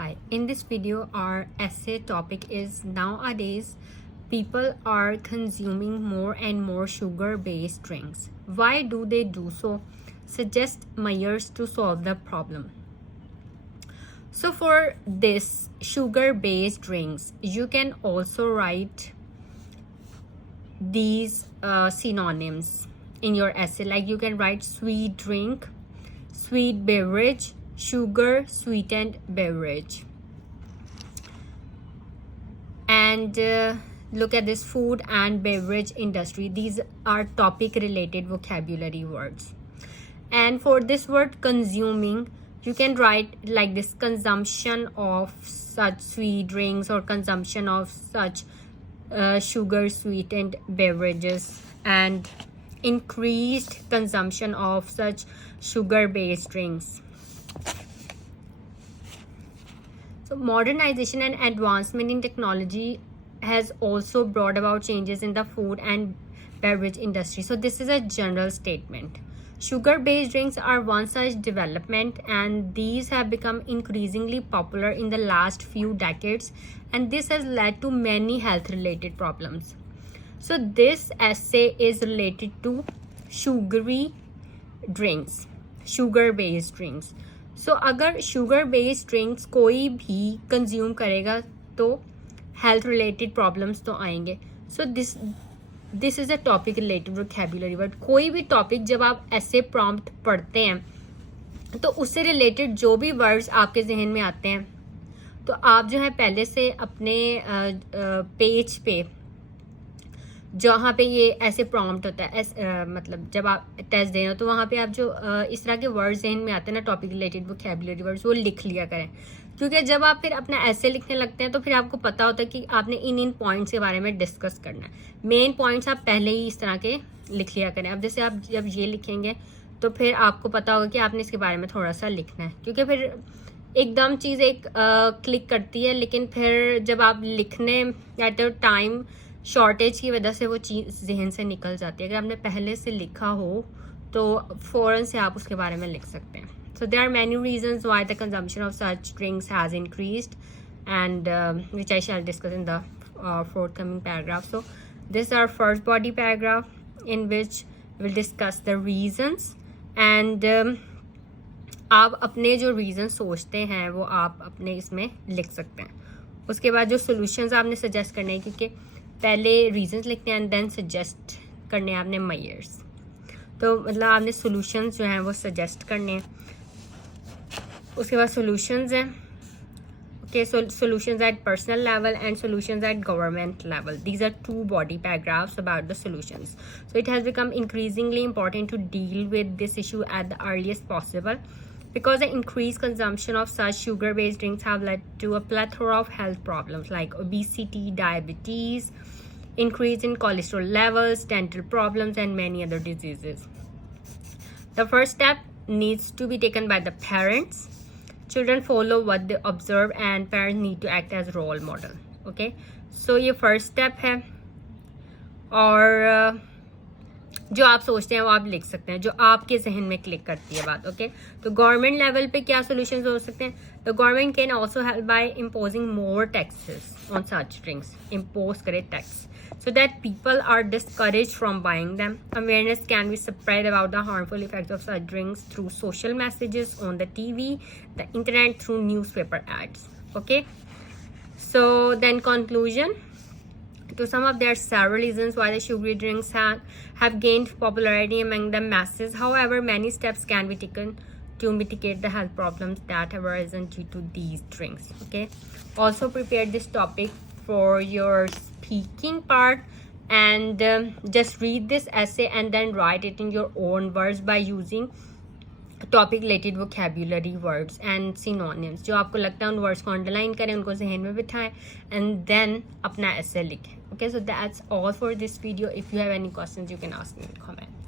Hi, in this video our essay topic is nowadays people are consuming more and more sugar based drinks. Why do they do so? Suggest measures to solve the problem. So for this sugar based drinks you can also write these synonyms in your essay, like you can write sweet drink, sweet beverage, sugar sweetened beverage. And look at this food and beverage industry. These are topic related vocabulary words. And for this word consuming, you can write like this: consumption of such sweet drinks or consumption of such sugar sweetened beverages, and increased consumption of such sugar based drinks. So modernization and advancement in technology has also brought about changes in the food and beverage industry. So this is a general statement. Sugar based drinks are one such development, and these have become increasingly popular in the last few decades, and this has led to many health related problems. So this essay is related to sugary drinks, sugar based drinks. So अगर sugar based drinks कोई भी consume करेगा तो health related problems तो आएंगे. So this is a topic related vocabulary word. कोई भी topic जब आप ऐसे prompt पढ़ते हैं तो उससे related जो भी words आपके जहन में आते हैं तो आप जो है पहले से अपने पेज पे जहाँ पे ये ऐसे प्रॉम्प्ट होता है मतलब जब आप टेस्ट दे रहे हो तो वहाँ पे आप जो इस तरह के वर्ड्स जहन में आते हैं ना, टॉपिक रिलेटेड वोकैबुलरी वर्ड्स, वो लिख लिया करें. क्योंकि जब आप फिर अपना ऐसे लिखने लगते हैं तो फिर आपको पता होता है कि आपने इन पॉइंट्स के बारे में डिस्कस करना है. मेन पॉइंट्स आप पहले ही इस तरह के लिख लिया करें. अब जैसे आप जब ये लिखेंगे तो फिर आपको पता होगा कि आपने इसके बारे में थोड़ा सा लिखना है, क्योंकि फिर एकदम चीज़ एक क्लिक करती है, लेकिन फिर जब आप लिखने जाते हो टाइम शॉर्टेज की वजह से वो चीज़ जहन से निकल जाती है. अगर आपने पहले से लिखा हो तो फ़ौरन से आप उसके बारे में लिख सकते हैं. So there are many reasons why the consumption of such drinks has increased, and which I shall discuss in the forthcoming paragraph. So this is our first body paragraph in which we'll discuss the reasons, and आप अपने जो reason सोचते हैं वो आप अपने इसमें लिख सकते हैं. उसके बाद जो सॉल्यूशंस आपने सजेस्ट करने हैं, क्योंकि पहले रीजंस लिखते हैं एंड देन सजेस्ट करने हैं आपने मेजर्स. तो मतलब आपने सॉल्यूशंस जो हैं वो सजेस्ट करने हैं. उसके बाद सॉल्यूशंस हैं. Okay, so solutions at personal level and solutions at government level. These are two body paragraphs about the solutions. So it has become increasingly important to deal with this issue at the earliest possible, because the increased consumption of such sugar-based drinks have led to a plethora of health problems like obesity, diabetes, increase in cholesterol levels, dental problems, and many other diseases. The first step needs to be taken by the parents. Children follow what they observe, and parents need to act as role model. Okay, so ये first step है, और जो आप सोचते हैं वो आप लिख सकते हैं, जो आपके जहन में क्लिक करती है बात. ओके, तो गवर्नमेंट लेवल पे क्या सॉल्यूशंस हो सकते हैं? The government can also help by imposing more taxes on such drinks. Impose करे tax so that people are discouraged from buying them. Awareness can be spread about the harmful effects of such drinks through social messages on the TV, the internet, through newspaper ads. Okay, so then conclusion. To sum up, there are several reasons why the sugary drinks have gained popularity among the masses. However, many steps can be taken to mitigate the health problems that have arisen due to these drinks. Okay, also prepare this topic for your speaking part, and just read this essay and then write it in your own words by using topic related vocabulary words and synonyms. जो आपको लगता है उन words को underline करें, उनको जहन में बिठाएं, एंड देन अपना ऐसे लिखें. Okay, so that's all for this video. If you have any questions you can ask me in comment.